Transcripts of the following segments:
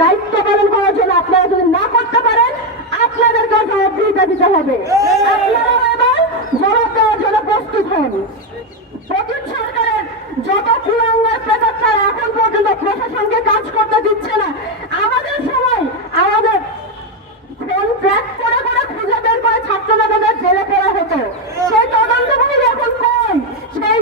দায়িত্ব পালন করার জন্য আপনারা যদি না করতে পারেন আপনাদেরকে জবাবদিহিতা দিতে হবে। আপনারা এবার জবাব দেওয়ার জন্য প্রস্তুত হন। নতুন সরকারের যত কুলাঙ্গার প্রেতাত্মারা এখন পর্যন্ত প্রশাসনকে কাজ করতে দিচ্ছে না, আমাদের সময় আমাদের ফোন ট্র্যাক করে করে খুঁজে বের করে ছাত্রদের জেলে পড়া হতো। সেই তদন্তকারী এখন কই? সেই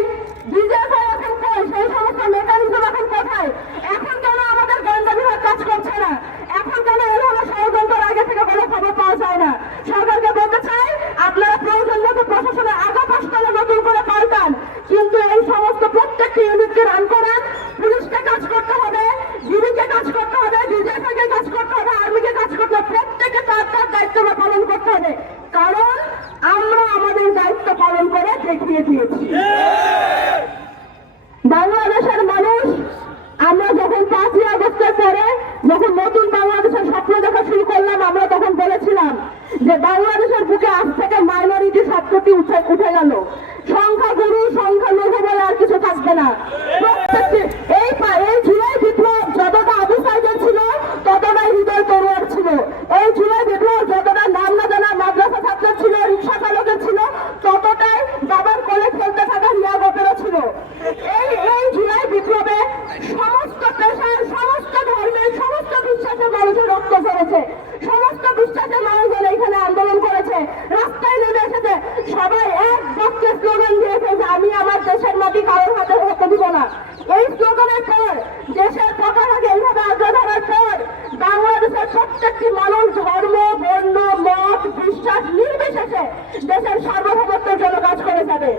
ডিজিএফআই এখন কই? সেই সমস্ত মেকানিজম এখন কোথায়? এখন কেন আমাদের গোয়েন্দা বিভাগ কাজ করছে না? এখন কেন এভাবে ষড়যন্ত্রের আগে থেকে কোনো খবর পাওয়া যায় না? সরকারকে বলতে চাই, আপনারা প্রয়োজন মতো প্রশাসনের আগা পাশতলা নতুন করে পাল্টান, কিন্তু এই সমস্ত প্রত্যেকটি ইউনিটকে রান করান। পুলিশকে কাজ করতে হবে, ডিবিকে কাজ করতে হবে, ডিজিএফআইকে কাজ করতে হবে, আর্মিকে কাজ করতে হবে, প্রত্যেকে তার তার দায়িত্ব পালন করতে হবে। কারণ আমরা আমাদের দায়িত্ব পালন করে দেখিয়ে দিয়েছি। বাংলাদেশের মানুষ, আমরা যখন 5ই আগস্টের পরে যখন নতুন বাংলাদেশের স্বপ্ন দেখা শুরু করলাম, আমরা তখন বলেছিলাম যে বাংলাদেশের বুকে আজ থেকে মাইনরিটি শব্দটি উঠে গেল। সংখ্যাগুরু সংখ্যালঘু বলে আর কিছু থাকবে না। প্রত্যেকটি এই জুলাই বিপ্লব যতটা আবু সাইদের ছিল ততটাই হৃদয় তরুয়ার ছিল। এই জুলাই বিপ্লব যতটা নাম না জানা মাদ্রাসা ছাত্র ছিল, রিক্সা চালকের ছিল, ততটাই বাবার কোলে খেলতে থাকা রিয়া গোপেরও ছিল। এই জুলাই বিপ্লবে সমস্ত পেশার, সমস্ত ধর্মের, সমস্ত বিশ্বাসের মানুষের রক্ত ঝরেছে। সমস্ত বিশ্বাসের মানুষজন এখানে আন্দোলন করেছে, রাস্তায় নেমে এসেছে। সবাই এক বাক্যে স্লোগান দিয়েছে যে আমি আমার দেশের মাটি কারোর হাতে হতে দিব না। এই স্লোগানের পর, দেশের পতাকাকে এইভাবে আগ্রহ ধরার পর, বাংলাদেশের প্রত্যেকটি মানুষ ধর্ম, বর্ণ, মত, বিশ্বাস নির্বিশেষে দেশের সার্বভৌমত্বের জন্য কাজ করে যাবে।